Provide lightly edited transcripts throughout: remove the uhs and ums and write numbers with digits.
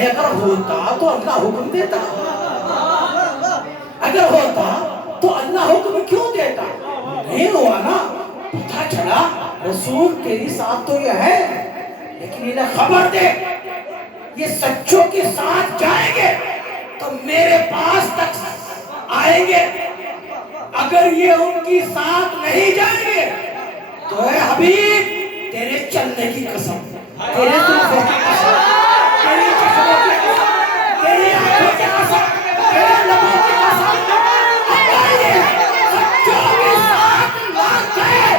अगर होता तो अल्लाह हुक्म देता, अगर होता तो अल्लाह हुक्म क्यों देता? नहीं हुआ ना, पता चला रसूल तेरी साथ तो ये है, लेकिन इन्हें खबर दे ये सच्चों के साथ जाएंगे तो मेरे पास तक आएंगे, अगर ये उनकी साथ नहीं जाएंगे तो है हबीब तेरे चलने की कसम, तेरे जुल्फों की कसम, तेरी चश्मों की कसम, तेरी आंखों की कसम, तेरे लबों की कसम, अगर ये सच्चों के साथ ना गए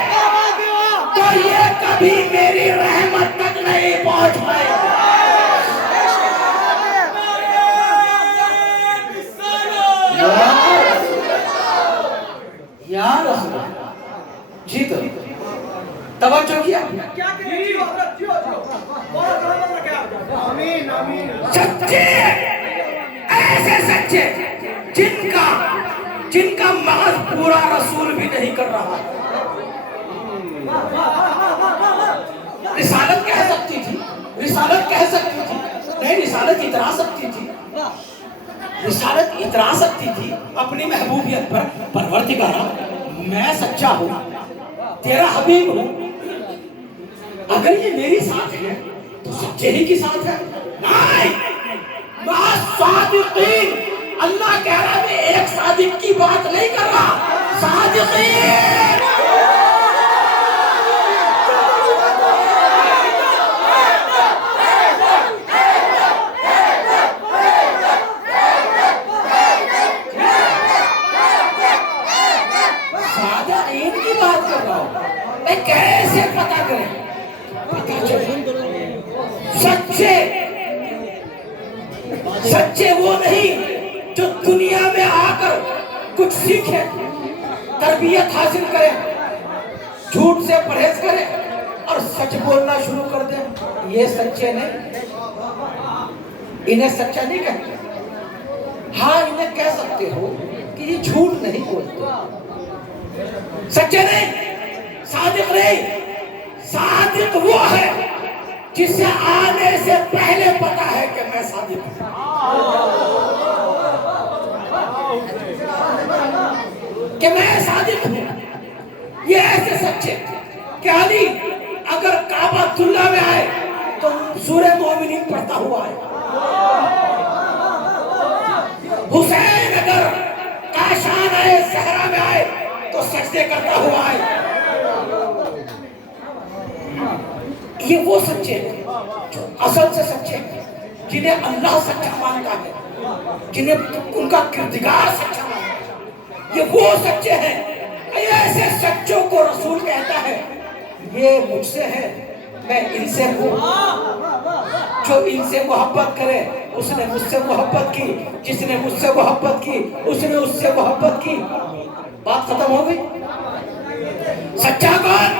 तो ये कभी मेरी रहमत तक नहीं पहुंच पाएगा। यार जी तो तवज्जो किया, सच्चे ऐसे सच्चे जिनका मगज पूरा रसूल भी नहीं कर रहा। रिसालत कह सकती थी, रिसालत कह सकती थी, नहीं रिसालत इतरा सकती थी, रिसालत इतरा सकती थी अपनी महबूबियत पर, परवरदिगारा मैं सच्चा हूं, तेरा हबीब हूं, अगर ये मेरी साथ है तो सच्चे ही की साथ है। नहीं, सादिकीन, अल्लाह कह रहा है मैं एक सादिक की बात नहीं कर रहा, सादिकीन की बात कर रहा हूं। मैं कैसे पता करें? सच्चे सच्चे वो नहीं जो दुनिया में आकर कुछ सीखे, तरबियत हासिल करे, झूठ से परहेज करे और सच बोलना शुरू कर दे, ये सच्चे नहीं, इन्हें सच्चा नहीं कहते। हाँ इन्हें कह सकते हो कि ये झूठ नहीं बोलते, सच्चे नहीं, सादिक नहीं। सादिक वो है जिसे आने से पहले पता है कि मैं सादिक हूं, कि मैं सादिक हूं। ये ऐसे सच्चे कि अली अगर काबातुल्लाह में आए तो सूरह मोमिनीन पढ़ता हुआ आए, हुसैन अगर काशान आए सहरा में आए तो सजदे करता हुआ आए। ये वो सच्चे हैं जो असल से सच्चे हैं, जिन्हें अल्लाह सच्चा मानता है, जिन्हें उनका किरदार सच्चा मानता है, ये वो सच्चे हैं। ऐसे सच्चों को रसूल कहता है ये मुझसे है, मैं इनसे हूं, जो इनसे मोहब्बत करे उसने मुझसे मोहब्बत की, जिसने मुझसे मोहब्बत की उसने उससे मोहब्बत की। बात खत्म हो गई। सच्चा कौन?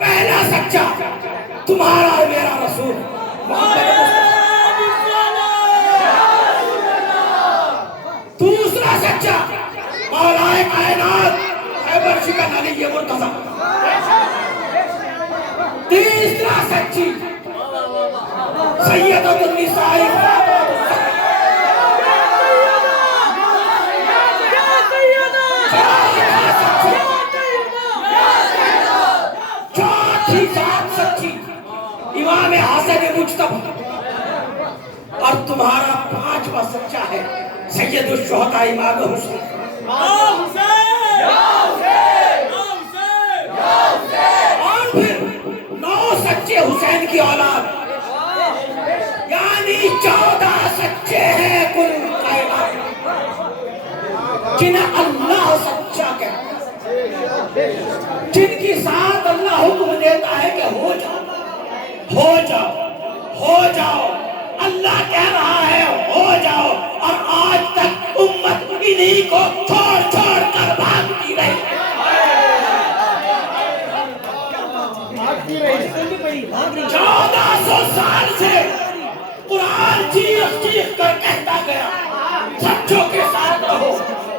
पहला सच्चा तुम्हारा और मेरा रसूल दूसरा सच्चा मौलाए कायनात खैबर शिकन अली ये मुर्तज़ा। तीसरा सच्ची सैयदतुन निसाई इमाम हसन मुज्तबा। और तुम्हारा पांचवा सच्चा है सैयदुल शुहदा इमाम हुसैन। और फिर 9 सच्चे हुसैन की औलाद, यानी 14 सच्चे हैं कुल कायनात, जिन्हें अल्लाह सच्चा कहता है, जिनकी साथ अल्लाह हुक्म देता है कि हो जाओ हो जाओ हो जाओ, अल्लाह कह रहा है हो जाओ, और आज तक उम्मत इन्हीं को छोड़ छोड़ कर भागती रही। 1400 साल से कुरान चीख चीख कर कहता गया सच्चों के साथ रहो,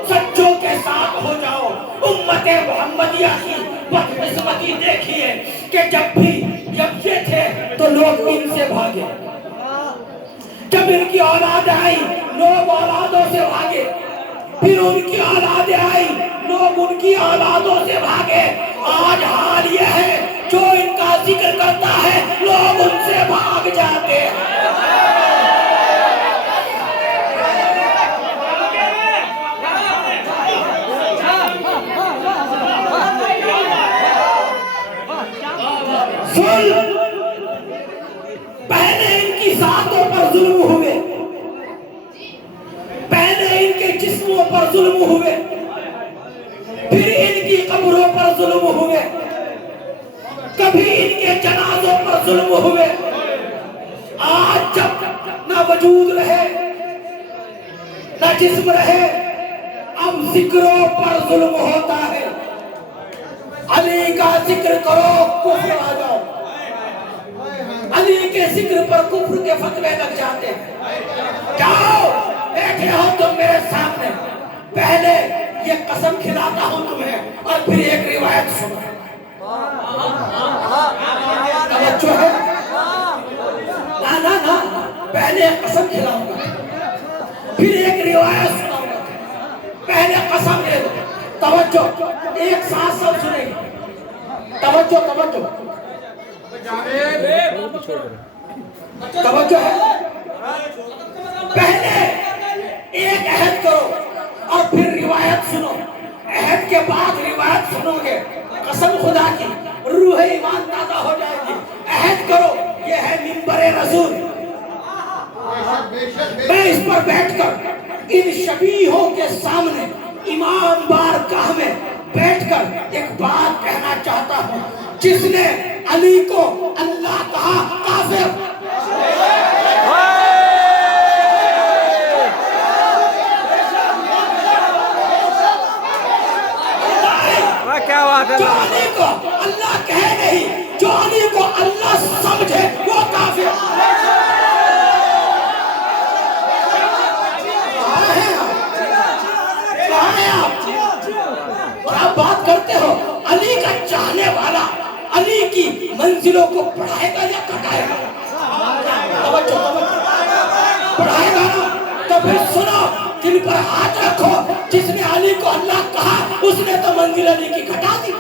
सच्चों के साथ हो जाओ। उम्मत मोहम्मदिया की बदकिस्मती देखिए कि जब ये थे तो लोग इनसे भागे, जब इनकी औलाद आई लोग औलादों से भागे, फिर उनकी औलादें आई लोग उनकी औलादों से भागे। आज हाल यह है जो इनका जिक्र करता है लोग उनसे भाग जाते हैं। पहले इनकी जातों पर जुल्म हुए, पहले इनके जिस्मों पर जुल्म हुए, फिर इनकी कब्रों पर जुल्म हुए, कभी इनके जनाजों पर जुल्म हुए। आज जब ना वजूद रहे ना जिस्म रहे, अब जिक्रों पर जुल्म होता है। अली का जिक्र करो कुफ्र आ जाओ, अली के जिक्र पर कुफ्र के फतवे लग जाते हैं। जाओ बैठे हो तुम मेरे सामने, पहले ये कसम खिलाता हूं तुम्हें और फिर एक रिवायत सुनो। तवज्जो है? ना ना ना, पहले कसम खिलाऊंगा फिर एक रिवायत सुनाऊंगा। पहले कसम ले लो। तवज्जो, एक साथ सब सुनेंगे। तवज्जो तवज्जो तवज्जो है। पहले एक अहद करो और फिर रिवायत सुनो। अहद के बाद रिवायत सुनोगे, कसम खुदा की रूह ईमान ताजा हो जाएगी। अहद करो, ये है मिंबरे रसूल। मैं इस पर बैठकर इन शबीहों के सामने इमाम बारगाह में बैठकर एक बात कहना चाहता हूं। जिसने अली को अल्लाह कहा काफिर, क्या बात है। जो अली को अल्लाह कहे नहीं, जो अली को अल्लाह समझे वो काफिर। आप बात करते हो? अली का चाहने वाला अली की मंजिलों को बढ़ाएगा या घटाएगा? बढ़ाएगा ना? तो फिर सुनो, दिल पर हाथ रखो। जिसने अली को अल्लाह कहा उसने तो मंजिल अली की घटा दी।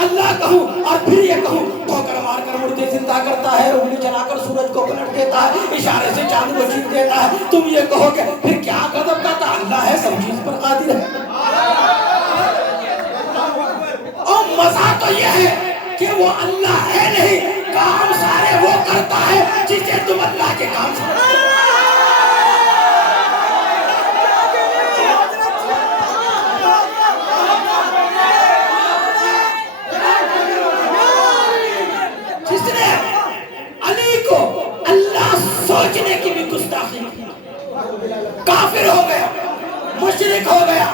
अल्लाह कहूं और फिर ये कहूं, ठोकर मारकर मुर्दे जिंदा करता है, उंगली चलाकर सूरज को पलट देता है, इशारे से चांद को छीन देता है। तुम ये कहोगे फिर क्या गजब का अल्लाह है, सब चीज पर कादिर है। और मजा तो ये है कि वो अल्लाह है नहीं, काम सारे वो करता है जिसे तुम अल्लाह के काम समझते हो। सोचने की भी गुस्ताखी, काफिर हो गया, मुशरिक हो गया,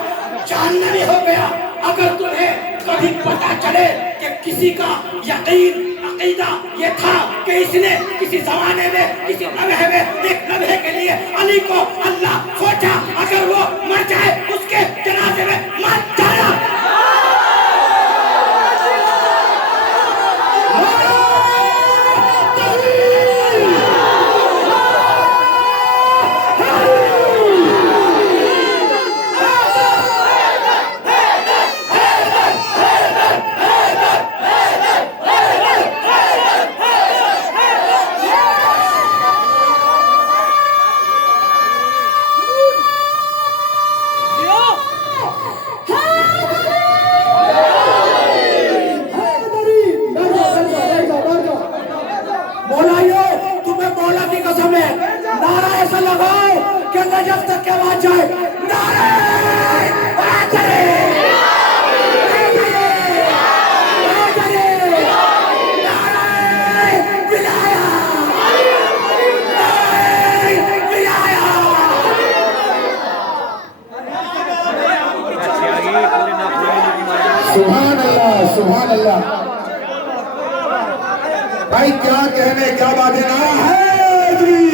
जहन्नमी हो गया। अगर तुम्हें कभी पता चले कि किसी का यकीन अकीदा ये था कि इसने किसी जमाने में किसी लम्हे में एक लम्हे के लिए अली को अल्लाह सोचा, अगर वो मर जाए उसके जनाजे में मत जाना। हाँ सुभान अल्लाह। भाई क्या कहने, क्या बातें। नारा हैदरी,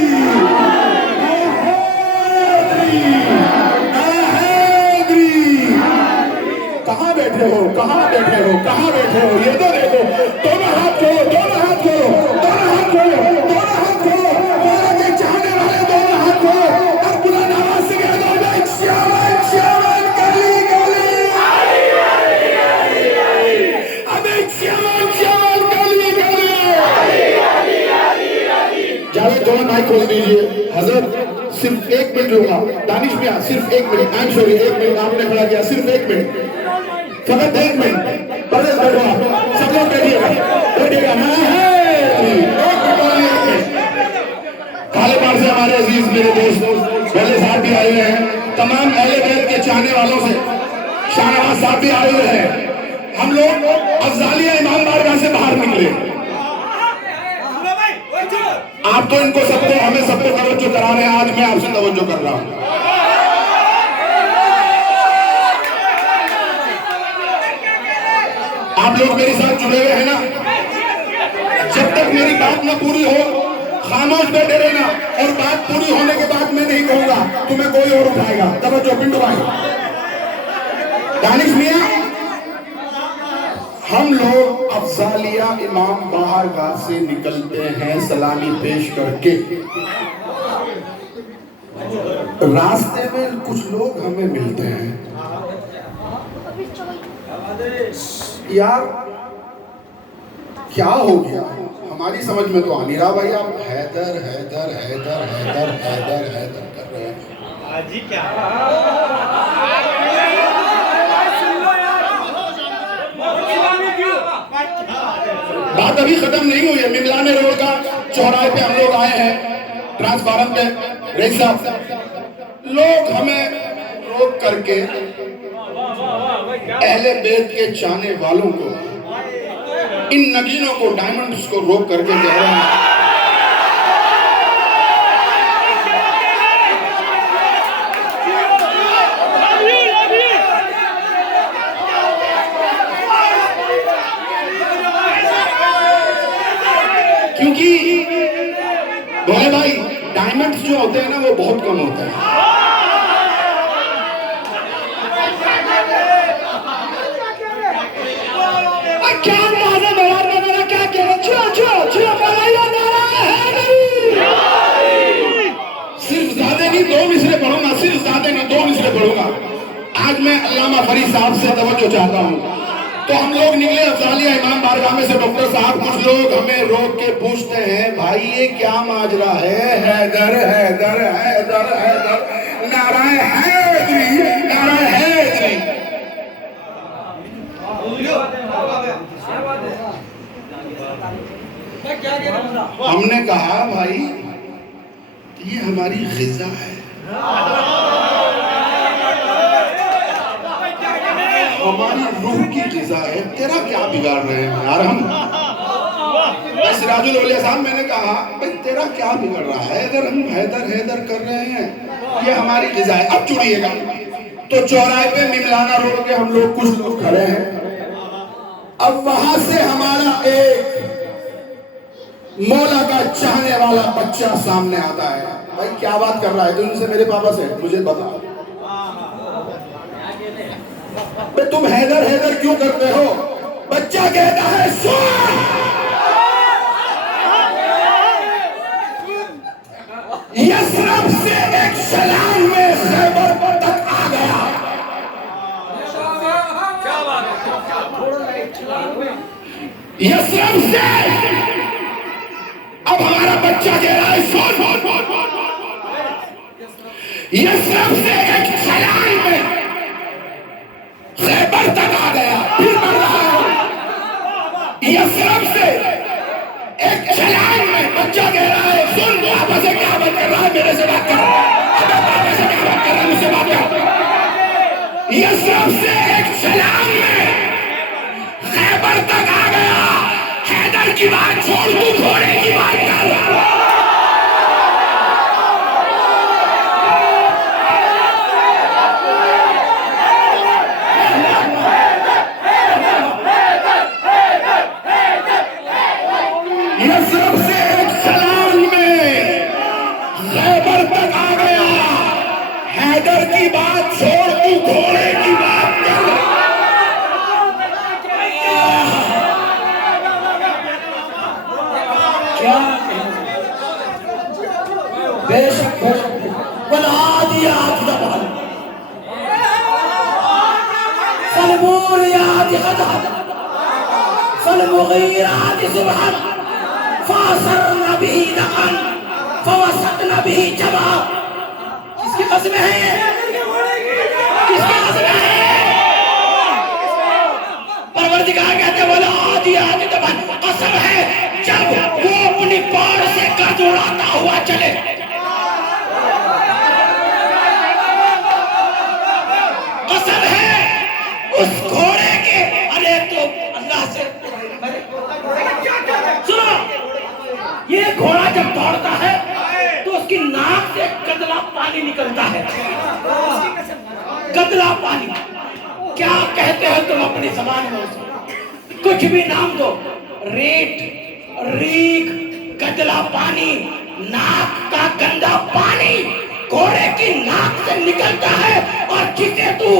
कहाँ बैठे हो, कहाँ बैठे हो, कहाँ बैठे हो? ये तो देखो, दोनों हाथ खोलो, दोनों हाथ खोलो, दोनों हाथ खोलो, दोनों हाथ खोलो। मौला के चाहने वाले दोनों हाथ खोलो और बुलंद आवाज से कह दो, श्यामन श्यामन गली गली, अमित श्यामन श्यामन गली गली। जावेद थोड़ा माइक खोल दीजिए। हजरत सिर्फ 1 मिनट लूंगा। दानिश मियां सिर्फ 1 minute. I am sorry, 1 minute आपने खड़ा किया, सिर्फ 1 मिनट, फकत 1 मिनट। परवेज बैठो, सब लोग बैठिएगा, बैठिएगा। काले पार से हमारे अजीज मेरे दोस्त पहले साहब भी आए हुए हैं, तमाम अहले बैत के चाहने वालों से शाहनवाज साहब भी आए हुए हैं। हम लोग अफजालिया इमाम बारगाह से बाहर निकले। आप तो इनको सबको, हमें सबको तवज्जो करा रहे हैं, आज मैं आपसे तवज्जो कर रहा हूं। आप लोग मेरे साथ जुड़े हुए हैं ना? जब तक मेरी बात न पूरी हो खामोश बैठे रहना, और बात पूरी होने के बाद मैं नहीं कहूंगा, तुम्हें कोई और उठाएगा। तवज्जो पिंडो भाई, दानिश मियां, हम लोग अफजालिया इमाम बारगाह से निकलते हैं सलामी पेश करके। रास्ते में कुछ लोग हमें मिलते हैं। यार क्या हो गया, हमारी समझ में तो आ नहीं रहा भाई। आप हैदर हैदर हैदर हैदर हैदर हैदर कर रहे हैं। जी क्या बात अभी खत्म नहीं हुई है। मिमलाने रोड का चौराहे पे हम लोग आए हैं, ट्रांसफार्मर पे। रईस साहब, लोग हमें रोक करके अहले बैत के चाहने वालों को, इन नगीनों को, डायमंड्स को रोक करके कह रहे हैं क्योंकि भोले भाई डायमंड्स जो होते हैं ना वो बहुत कम होते हैं। क्या अंदाज़ है मेरा, मेरा क्या कह रहा? सिर्फ ज्यादा नहीं, 2 मिसरे पढ़ूंगा, सिर्फ ज्यादा नहीं, 2 मिसरे पढ़ूंगा। आज मैं अल्लामा फरीद साहब से तवज्जो चाहता हूँ। तो हम लोग निकले अफजालिया इमाम बारगाह में से। डॉक्टर साहब, कुछ लोग हमें रोक के पूछते हैं, भाई ये क्या माजरा है? हैदर हैदर हैदर हैदर, नारा हैदरी, नारा हैदरी। हमने कहा भाई ये हमारी ग़िज़ा है, हमारी रूह की ग़िज़ा है, तेरा क्या बिगाड़ रहे हैं यार हम? सिराजुल औलिया साहब, मैंने कहा भाई तेरा क्या बिगड़ रहा है अगर हम हैदर हैदर कर रहे हैं? ये हमारी ग़िज़ा है। अब जुड़िएगा। तो चौराहे पे मिमलाना रोड के हम लोग, कुछ लोग खड़े हैं। अब वहां से हमारा एक मौला का चाहने वाला बच्चा सामने आता है। भाई क्या बात कर रहा है तू इनसे, मेरे पापा से? मुझे बता, तुम हैदर हैदर क्यों करते हो? बच्चा कहता है सुन, यसरब से एक छलांग में खैबर तक आ गया। यसरब से अब हमारा बच्चा कह रहा है सुन, यसरब से एक छलांग में खैबर तक आ गया। फिर बढ़ रहा है, यसरब से एक छलांग में बच्चा कह रहा है सुन। पापा से क्या बात कर रहा है? मेरे से बात कर। पापा से क्या बात कर रहा है? मुझसे बात कर। यसरब से एक छलांग में खैबर तक आ गया। हैदर की बात छोड़, तू घोड़े की बात कर। क्या बेशक बेशक वलादियात दबान फलमूरियात गदहन फलमुगीरात सुबहन फासरन बिही नक़न फवसतन बिही जमा। किसकी कसम है ये? किसकी कसम है? परवरदिगार कहते वलादियात दबान, कसम है जब वो अपनी पाड़ से गज उड़ाता हुआ चले। कसम है उस घोड़े के, अरे तो अल्लाह से सुनो, ये घोड़ा जब दौड़ता है तो उसकी नाक से गदला पानी निकलता है। गदला पानी क्या कहते हो तुम अपनी जबान में उसे? कुछ भी नाम दो, रेत, रीख, गदला पानी, नाक का गंदा पानी घोड़े की नाक से निकलता है। और जिसे तू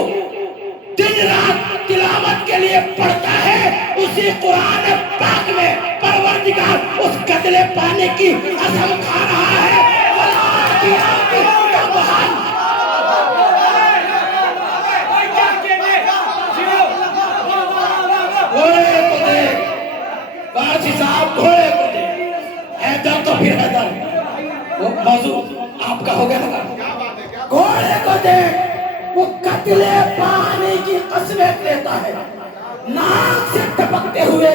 दिन रात तिलावत के लिए पढ़ता है, उसी कुरान पाक में परवरदिगार उस गदले पानी की कसम खा रहा है। घोड़े को दे, बाजी साहब घोड़े को दे। हैदर तो फिर हैदर, वो मौजूद आपका हो गया ना। घोड़े को दे, वो कतले पानी की कसमें लेता है, नाक से टपकते हुए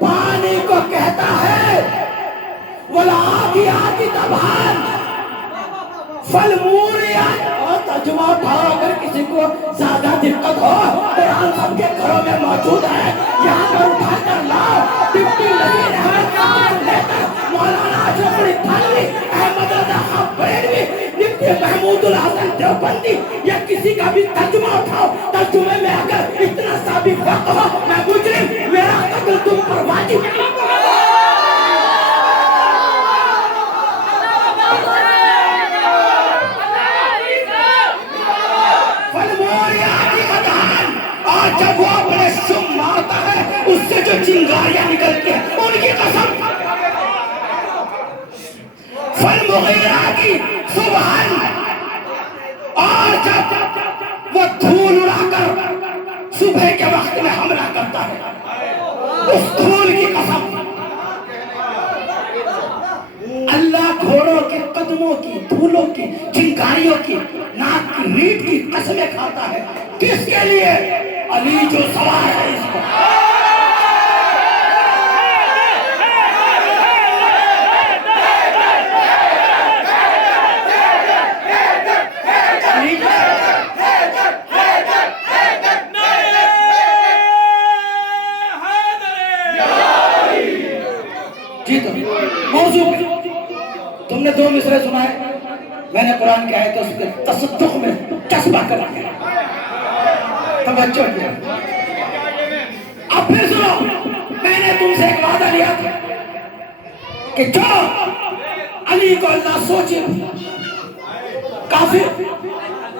पानी को कहता है वलादियाति दबान फलमूरियात। और तर्जुमा उठाओ, अगर किसी को ज्यादा दिक्कत हो, कुरान सबके घरों में मौजूद है, यहाँ पर उठा कर लाओ। डिप्टी नजीर अहमद लेकर मौलाना अशरफ अली थानवी, अहमद रजा खान बरेलवी, डिप्टी महमूदुल हसन देवबंदी, या किसी का भी तर्जुमा उठाओ। तर्जुमे में अगर इतना सा भी फर्क हो, मैं मुजरिम, मेरा कत्ल तुम पर वाजिब। और जब वो अपने सुम मारता है, उससे जो चिंगारियां निकलती हैं, उनकी कसम। फलमुगीराती सुबहन, और जब वो धूल उड़ाकर सुबह के वक्त में हमला करता है, उस धूल की कसम। अल्लाह घोड़ों के कदमों की, धूलों की, चिंगारियों की, नाक की रीढ़ की कसमें खाता है। किसके लिए? अली जो सवार है इसको। जी तो मौजूद तुमने दो मिसरे सुनाए, मैंने कुरान की आयत उसके तसद्दुक में चस्पा कर दिया, तवज्जो किया। अब फिर सुनो, मैंने तुमसे एक वादा लिया था कि जो अली को अल्लाह सोचे, काफिर,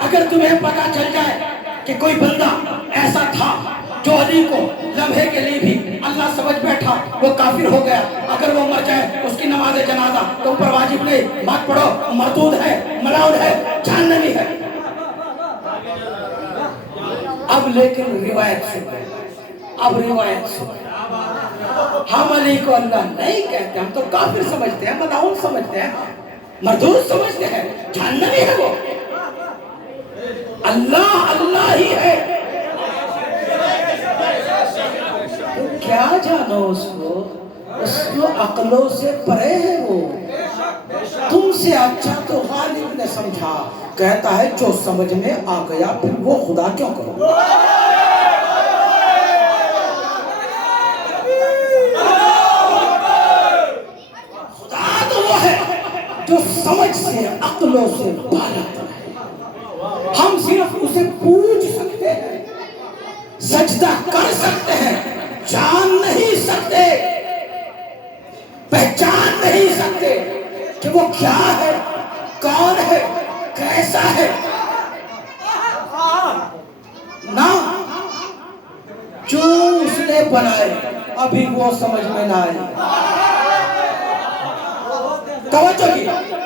अगर तुम्हें पता चल जाए कि कोई बंदा ऐसा था जो अली को लम्हे के लिए भी अल्लाह समझ बैठा, वो काफिर हो गया, अगर वो मर जाए उसकी नमाज जनाजा तुम पर वाजिब नहीं, मत पढ़ो, मरदूद है, मलाउन है, जहन्नमी है। अब लेकिन रिवायत सुनो, अब रिवायत सुनो। हम अली को अल्लाह नहीं कहते, हम तो काफिर समझते हैं, मलाउन समझते हैं, मरदूद समझते हैं, जहन्नमी है वो। अल्लाह अल्लाह ही है। तो क्या जानो उसको, उसको अक्लों से परे है वो। तुमसे अच्छा तो गालिब ने समझा, कहता है जो समझ में आ गया फिर वो खुदा क्यों करो। खुदा तो वो है जो समझ से, अक्लों से बाला है। हम सिर्फ उसे पूछ सकते हैं, सजदा कर सकते हैं, जान नहीं सकते, पहचान नहीं सकते कि वो क्या है, कौन है, कैसा है ना। जो उसने बनाए अभी वो समझ में ना आए। तवज्जो की।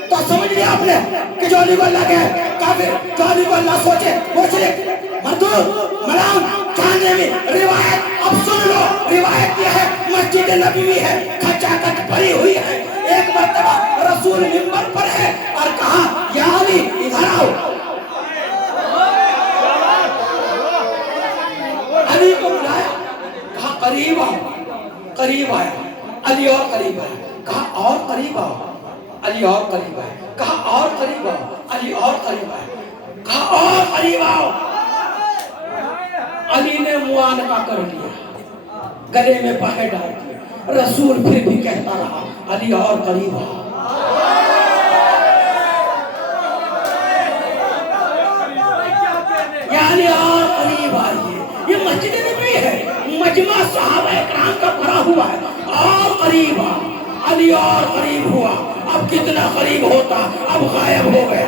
तो समझ लिया आपने कि जो अली को अल्लाह के काफिर, जो अली को अल्लाह सोचे वो सिर्फ मरदूद मलाम जानने में रिवायत। अब सुन लो, रिवायत यह है मस्जिद नबवी है, खचाखच भरी हुई है। एक मर्तबा रसूल मिंबर पर है और कहा या अली इधर आओ। अली को बुलाया, कहा करीब आओ। करीब आया, अली और करीब आया, कहा और करीब आओ। अली और करीब आया, कहा और करीब आओ। अली और करीब आया, कहा और करीब आओ। अली ने मुआनका कर लिया, गले में बाहें डाल दिया। रसूल फिर भी कहता रहा अली और करीब आओ। यानी और करीब आइए। ये मस्जिद नबी है, मजमा सहाबा इकराम का भरा हुआ है। और करीब आओ। अली और करीब हुआ। अब कितना करीब होता, अब गायब हो गया।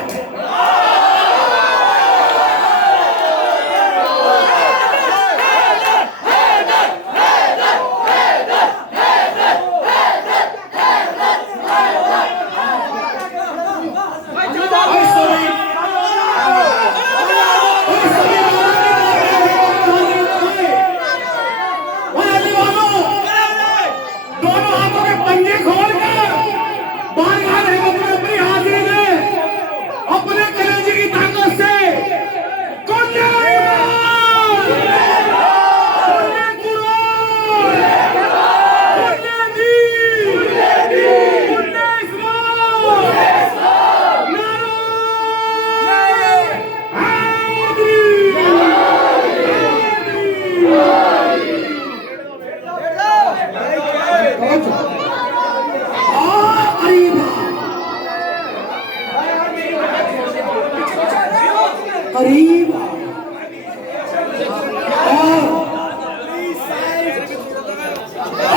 करीब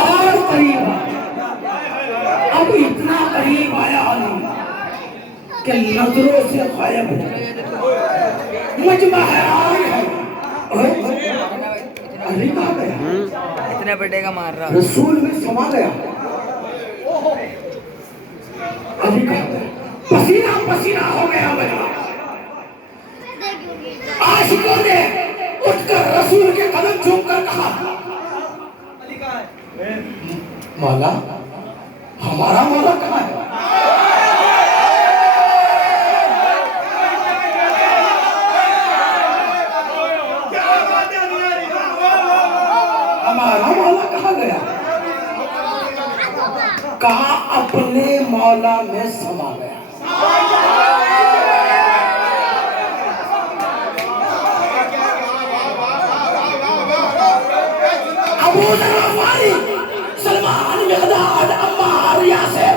और करीब। अब इतना करीब आया अली कि नजरों से गायब हो गया। मजमा हैरान है, अली कहाँ गया? इतने बड़े का मार रहा रसूल में समा गया। अली कहाँ गया? पसीना पसीना हो गया मजमा। आशिकों ने उठकर रसूल के कदम चूमकर कहा मौला, हमारा मौला कहाँ है? हमारा मौला कहाँ गया? कहा अपने मौला में समा गया। सलमान, मिक़दाद, अम्मार, यासिर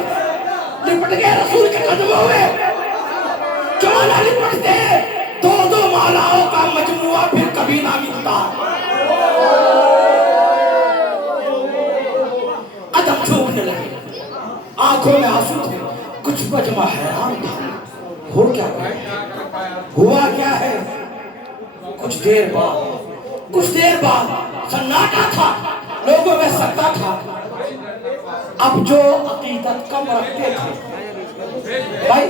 लिपट गए रसूल के कदमों में। क्यों ना लिपटते? दो दो मौलाओं का मजमुआ फिर कभी ना मिलता। कदम छूने लगे, आंखों में आंसू थे। कुछ मजमा हैरान था, हो क्या गया, हुआ क्या है? कुछ देर बाद सन्नाटा था, लोगों में सत्ता था। अब जो अकीदत कम रखते थे, भाई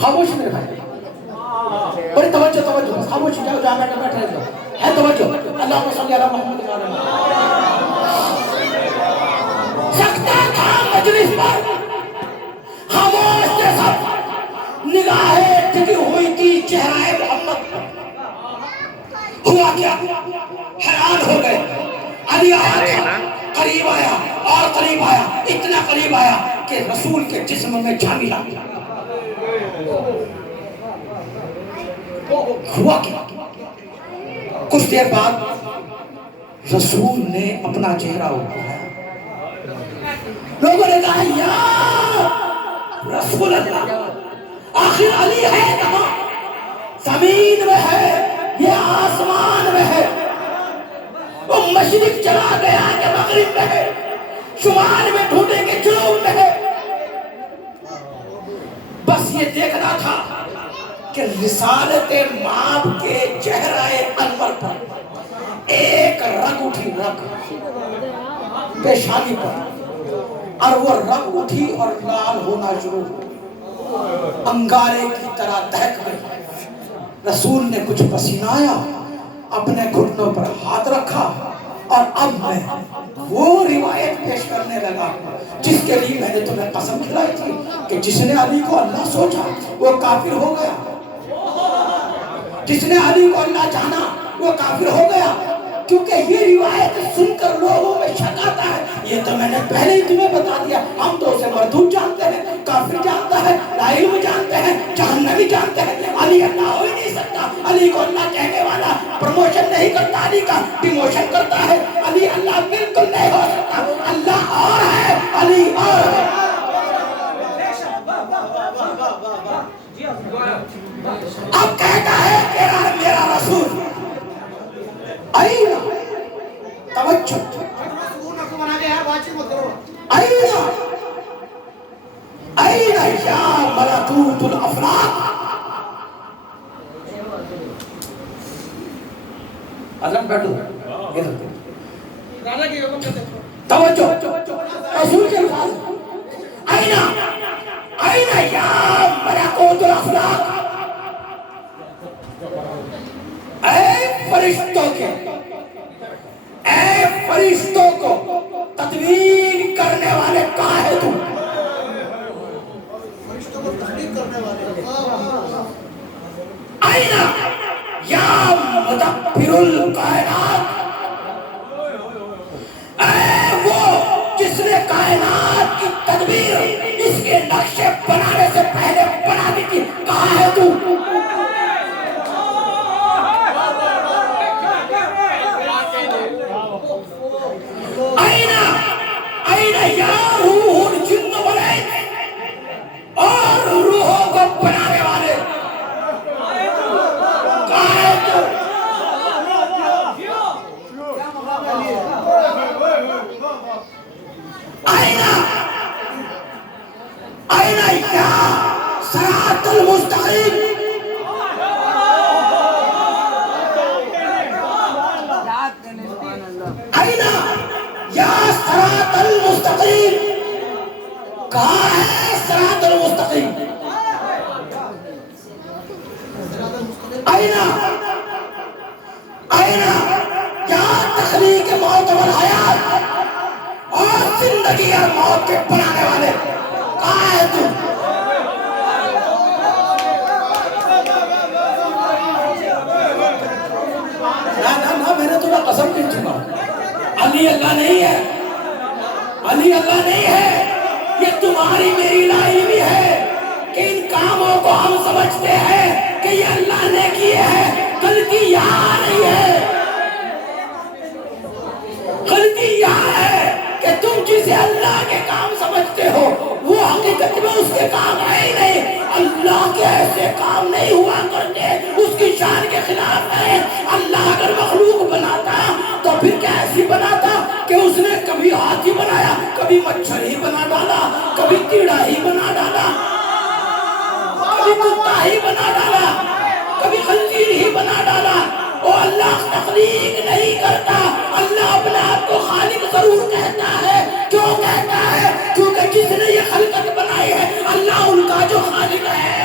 खामोश मेरे भाई, बड़ी तवज्जो खामोश जाओ, जा बैठे जाओ, है तवज्जो। अल्लाह सल्लल्लाहु अलैहि वसल्लम। सकता था मजलिस पर, खामोश थे सब, निगाहें टिकी हुई थी चेहरे मोहम्मद पर। हुआ क्या? हैरान हो गए। अली आया, करीब आया और करीब आया, इतना करीब आया कि रसूल के जिस्म में जा मिला। हुआ क्या? कुछ देर बाद रसूल ने अपना चेहरा उठाया। लोगों ने कहा या रसूल अल्लाह, आखिर अली है कहाँ? जमीन में है या आसमान में है? वो मशरिक चला गया या मगरिब में है? शुमाल में ढूंढेंगे, जुनूब में है? बस ये देखना था कि रिसालते माप के चेहरे अनवर पर एक रग उठी, रग पेशानी पर और वो रग उठी और लाल होना शुरू हुआ, अंगारे की तरह दहक गई। रसूल ने कुछ पसीना आया, अपने घुटनों पर हाथ रखा और अब मैं वो रिवायत पेश करने लगा जिसके लिए मैंने तुम्हें कसम खिलाई थी कि जिसने अली को अल्लाह सोचा वो काफिर हो गया, जिसने अली को अल्लाह जाना वो काफिर हो गया। क्योंकि ये रिवायत सुनकर लोगों में शक आता है, ये तो मैंने पहले ही तुम्हें बता दिया। हम तो उसे मरदूद जानते हैं, काफिर जानता है, लाइल जानते हैं, जहन्नमी जानते हैं। अली अल्लाह हो ही नहीं सकता। अली को अल्लाह कहने वाला प्रमोशन नहीं करता, अली का डिमोशन करता है। अली अल्लाह बिल्कुल नहीं हो सकता। अल्लाह और है, अली और है। अब कहता है तेरा मेरा रसूल आईना, तवज्जो, आईना आईना या मलकूतुल अफलाक। आजम बैठो, इधर राजा की हुक्म करते, तवज्जो, रसूल के अल्फाज, आईना आईना या मलकूतुल अफलाक। फरिश्तों को तदबीर करने वाले कहाँ है तुम? फरिश्तों को तदबीर करने वाले आईना या मुदब्बिरुल कायनात। वो जिसने कायनात की तदबीर इसके नक्शे बनाने से पहले बना दी थी, कहाँ है तू? आईना आईना या रूहुल जिन्न वाले और रूहों को बनाने वाले कहाँ है तू? आईना आईना या सिरातुल मुस्तकीम। आईना या सिरातुल मुस्तकीम। कहाँ है सिरातुल मुस्तकीम? आईना आईना या तखलीक मौत वल हयात और जिंदगी और मौत के बनाने वाले, कहाँ है तू? ना ना ना, मैंने थोड़ा कसम कर चुका हूं। अली अल्लाह नहीं है, अली अल्लाह नहीं है। ये तुम्हारी मेरी लाइल्मी है कि इन कामों को हम समझते हैं कि ये अल्लाह ने किए हैं। गलती यहाँ नहीं है, गलती यहाँ है कि तुम जिसे अल्लाह के काम समझते हो वो हकीकत में उसके काम है ही नहीं। अल्लाह के ऐसे काम नहीं हुआ करते, उसकी शान के खिलाफ है। अल्लाह अगर मखलूक बनाता तो फिर क्या ऐसी बनाता कि उसने कभी हाथी बनाया, कभी मच्छर ही बना डाला, कभी कीड़ा ही बना डाला, कभी कुत्ता ही बना डाला, कभी खंजीर ही बना डाला। वो अल्लाह तख्लीक नहीं करता। अल्लाह अपने आप को खालिक जरूर कहता है। क्यों कहता है? क्योंकि जिसने ये खलकत बनाई है अल्लाह उनका जो खालिक है।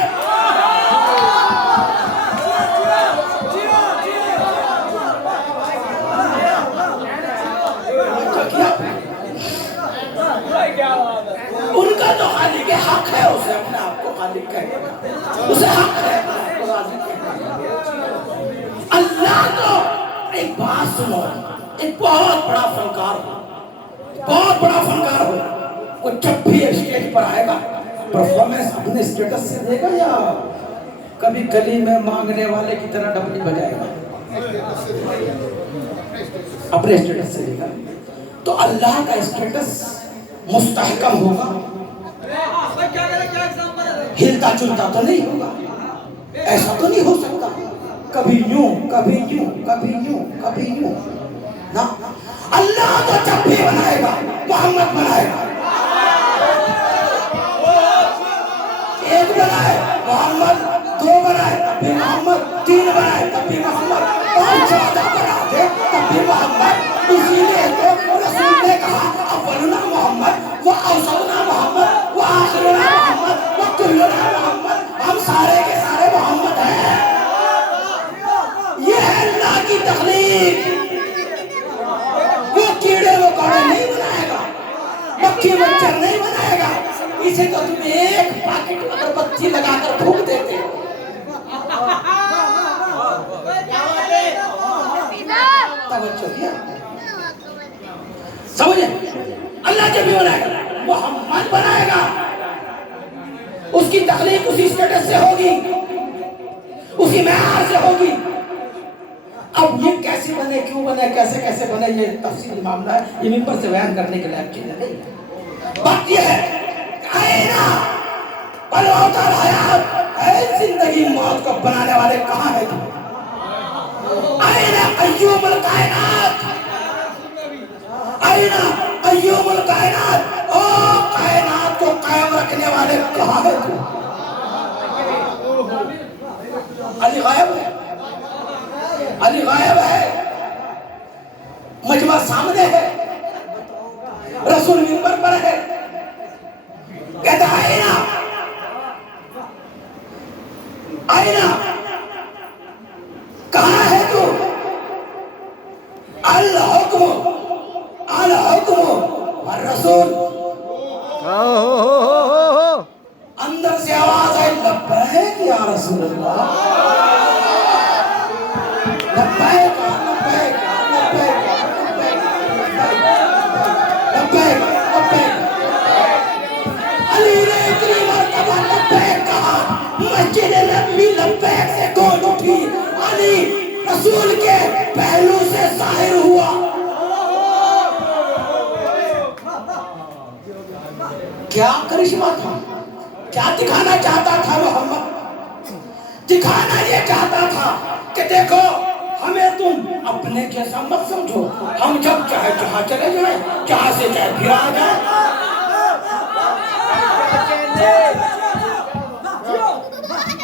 उनका जो खालिक है, हक है उसे अपने आप को खालिक कहने का, उसे हक है अल्लाह को। एक बात सुनो, एक बहुत बड़ा फनकार हो, बहुत बड़ा फनकार हो, वो जब भी स्टेज पर आएगा परफॉर्मेंस अपने स्टेटस से देगा या कभी गली में मांगने वाले की तरह डबली बजाएगा? अपने स्टेटस से देगा। तो अल्लाह का स्टेटस मुस्तहकम होगा, हिलता जुलता तो नहीं होगा। ऐसा तो नहीं हो सकता कभी यूं कभी यूं कभी यूं कभी यूं ना। अल्लाह तो जब भी बनाएगा मोहम्मद बनाएगा। एक बनाए मोहम्मद, दो बनाए तब भी मोहम्मद, तीन बनाए तब भी मोहम्मद, और 14 बना दे तब भी मोहम्मद। इसीलिए तो रसूल ने कहा अव्वलुना मोहम्मद व औसतुना ये बच्चा नहीं बनाएगा, इसे तो तुम एक पैकेट अगरबत्ती लगाकर फूंक देते हो। तवज्जो किया, समझे? अल्लाह जब भी बनाएगा मोहम्मद बनाएगा, उसकी तखलीक उसी स्टेटस से होगी, उसी मेयार से होगी। अब ये कैसे बने, क्यों बने, कैसे कैसे बने, ये तफसीली मामला है, ये मिंबर से बयान करने के लिए अच्छी नहीं। बात ये है आईना बलौतर हयात है, जिंदगी मौत को बनाने वाले कहाँ है तुम? आईना अय्यूमुल कायनात, आईना अय्यूमुल कायनात, ओ कायनात को कायम रखने वाले कहाँ है तुम? अली गायब है, अली गायब है, मजमा सामने है, रसूल मिंबर पर है, कहता आईना आईना कहाँ है तू? अल हुक्म और रसूल। अंदर से आवाज आई, लब्बैक या रसूल अल्लाह, लब्बैक लब्बैक लब्बैक लब्बैक लब्बैक। अली ने इतनी मर्तबा लब्बैक कहा, मस्जिद नबवी लब्बैक से गूंज उठी। अली रसूल के पहलू से जाहिर हुआ। क्या करिश्मा था, क्या दिखाना चाहता था मोहम्मद? दिखाना ये चाहता था कि देखो हमें तुम अपने जैसा मत समझो, हम जब चाहे जहां चले जाए, जहां से चाहे फिर आ जाए।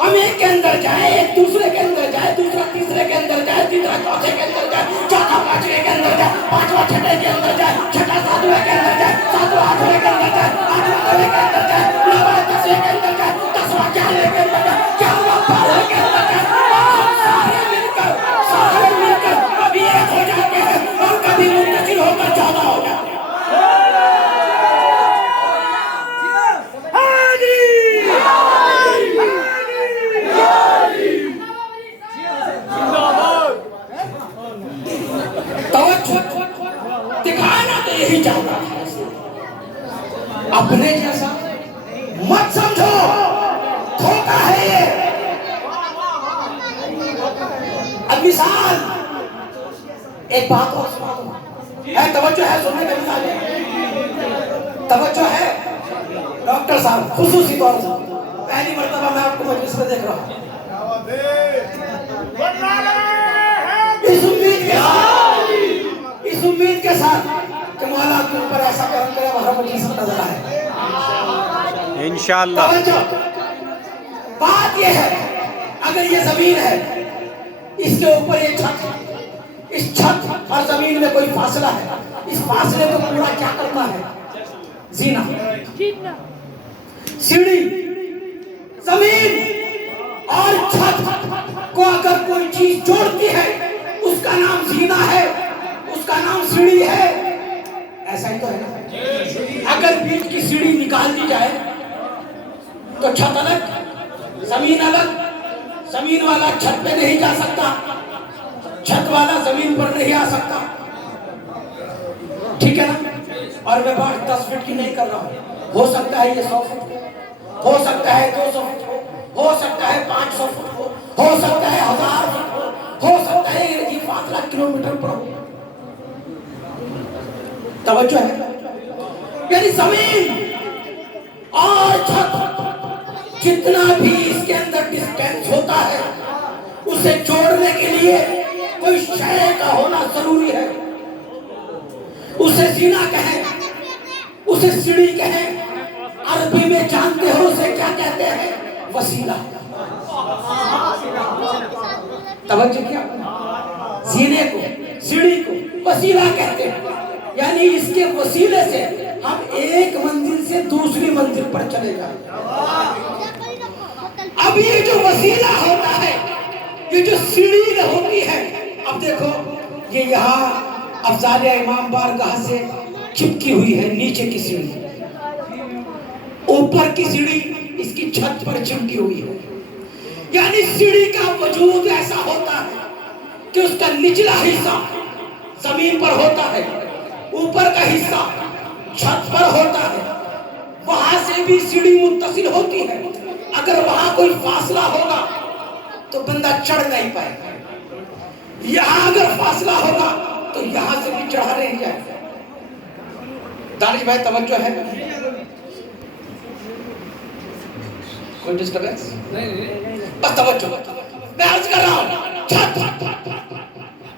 हम एक के अंदर जाए, एक दूसरे के अंदर जाए, दूसरा तीसरे के अंदर जाए, तीसरा चौथे के अंदर जाए, चौथा पांचवे के अंदर जाए, पांचवा छठे के अंदर जाए, छठा सातवें के अंदर जाए, सातवां आठवें के अंदर जाए, आठवां नौवें के अंदर जाए, नौवां दसवें के अंदर जाए, दसवां ग्यारहवें के अंदर जाए, ग्यारहवां बारहवें के अंदर जाए। सारे मिलकर कभी एक हो जाते हैं और कभी मुंतकिल होकर 14 हो जाते हैं। दिखाना तो यही चाहता था, अपने जैसा मत समझो, धोखा है ये। अब मिसाल एक बात और सुना दो, है तवज्जो है, सुनने का मिसाल है, तवज्जो है डॉक्टर साहब, खुसूसी तौर से पहली मर्तबा मैं आपको मजलिस में देख रहा हूँ। इस उम्मीद के साथ कि मौला के ऊपर ऐसा करम करे, हमारा मजलिस में नजर आए इंशाअल्लाह। बात यह है, अगर ये जमीन है, इसके ऊपर ये छत, इस छत और जमीन में कोई फासला है, इस फासले को पूरा क्या करता है? जीना। सीढ़ी, जमीन और छत को अगर कोई चीज जोड़ती है, उसका नाम जीना है, उसका नाम सीढ़ी है। ऐसा ही तो है ना? अगर बीच की सीढ़ी निकाल दी जाए तो छत अलग, जमीन अलग, जमीन वाला छत पे नहीं जा सकता, छत वाला जमीन पर नहीं आ सकता, ठीक है ना? और मैं बात 10 फीट की नहीं कर रहा हूं, हो सकता है ये 100 फुट हो सकता है 200 फुट हो सकता है 500 फुट हो सकता है 1000 फुट हो सकता है ये 5 लाख किलोमीटर पर हो। तवज्जो है, यानी जमीन और छत जितना भी इसके अंदर डिस्टेंस होता है, उसे जोड़ने के लिए कोई शय का होना जरूरी है। उसे जीना कहें, उसे सीढ़ी कहें, अरबी में जानते हो उसे क्या कहते हैं? वसीला। तवज्जो किया? जीने को, सीढ़ी को वसीला कहते हैं, यानी इसके वसीले से हम एक मंजिल से दूसरी मंजिल पर चले जाएंगे। अब ये जो वसीला होता है, ये जो सीढ़ी होती है, अब देखो ये यहाँ अफजालिया इमाम बारगाह से चिपकी हुई है नीचे की सीढ़ी, ऊपर की सीढ़ी इसकी छत पर चिपकी हुई है। यानी सीढ़ी का वजूद ऐसा होता है कि उसका निचला हिस्सा जमीन पर होता है, ऊपर का हिस्सा छत पर होता है। वहां से भी सीढ़ी मुत्तसिल होती है। अगर वहां कोई फासला होगा तो बंदा चढ़ नहीं पाएगा। यहां अगर फासला होगा तो यहां से भी चढ़ा नहीं जाएगा। दानिश भाई तवज्जो है? कोई डिस्टर्बेंस? बस तवज्जो। मैं अर्ज कर रहा हूं, छत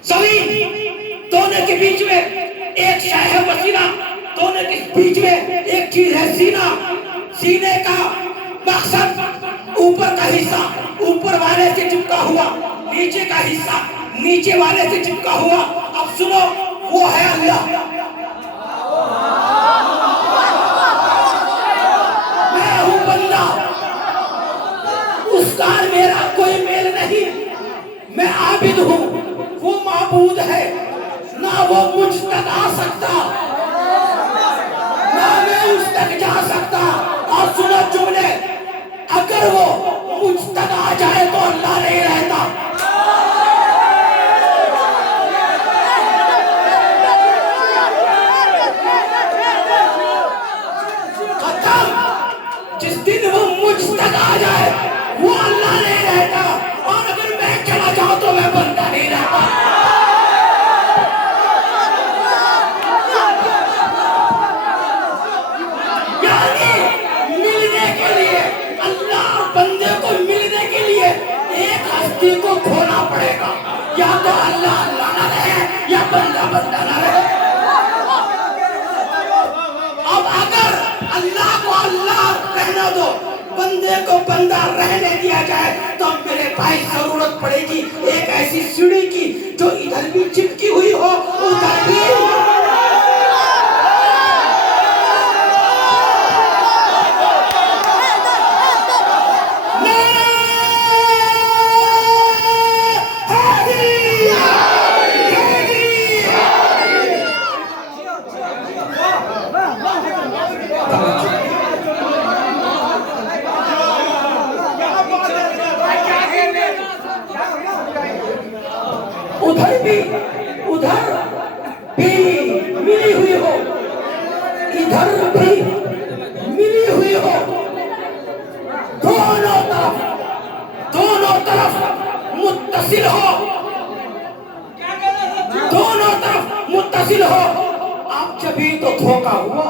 जमीन दोनों के बीच में एक शय है वसीला, दोनों के बीच में एक चीज है सीना। सीने का मकसद ऊपर का हिस्सा ऊपर वाले से चिपका हुआ, नीचे का हिस्सा नीचे वाले से चिपका हुआ। अब सुनो, वो है अल्लाह। मैं हूं बंदा, उसका मेरा कोई मेल नहीं। मैं आबिद हूं, वो माबूद है। ना वो मुझ तक आ सकता, ना मैं उस तक जा सकता। और सुनो जुमले, अगर वो मुझ तक आ जाए तो अल्लाह नहीं रहता। खत्म। जिस दिन वो मुझ तक आ जाए वो अल्लाह नहीं रहता। और अगर मैं चला जाऊं तो मैं बंदा नहीं रहता। बंदे को मिलने के लिए एक हस्ती को खोना पड़ेगा। या तो अल्लाह अल्लाह ना रहे या बंदा बंदा ना रहे। अब अगर अल्लाह को अल्लाह रहना दो, बंदे को बंदा रहने दिया जाए, तो मेरे भाई जरूरत पड़ेगी एक ऐसी सीढ़ी की जो इधर भी चिपकी हुई हो उधर भी। उधर भी मिली हुई हो, इधर भी मिली हुई हो। दोनों तरफ मुत्तसिल हो, दोनों तरफ मुत्तसिल हो। आप जभी तो धोखा हुआ,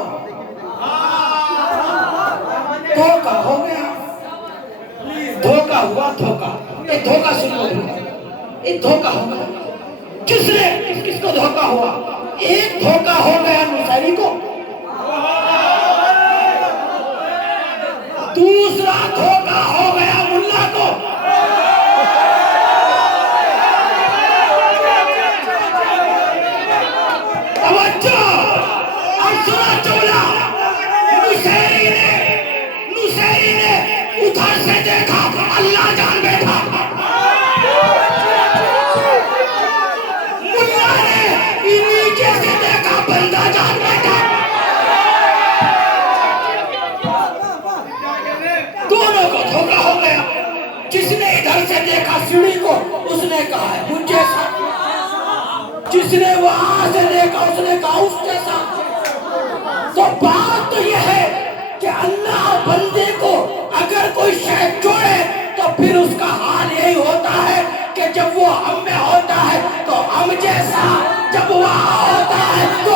धोखा हो गया, धोखा हुआ। धोखा, एक धोखा सुन लो, एक धोखा हो गया। किसको धोखा हुआ? एक धोखा हो गया नुसैरी को, दूसरा धोखा हो गया मुल्ला को। तवज्जो और सुना चौला। नुसैरी ने उधर से देखा, अल्लाह जान बैठा। नीचे से देखा, बंदा जान बैठा। दोनों को धोखा हो गया। जिसने इधर से देखा सीढ़ी को, उसने कहा है मुझ जैसा। जिसने वहां से देखा उसने कहा उस जैसा। तो बात तो यह है कि अल्लाह बंदे को अगर कोई शय छोड़े तो फिर उसका हाल यही होता है कि जब वो हम में होता है तो हम जैसा, जब वहां होता है तो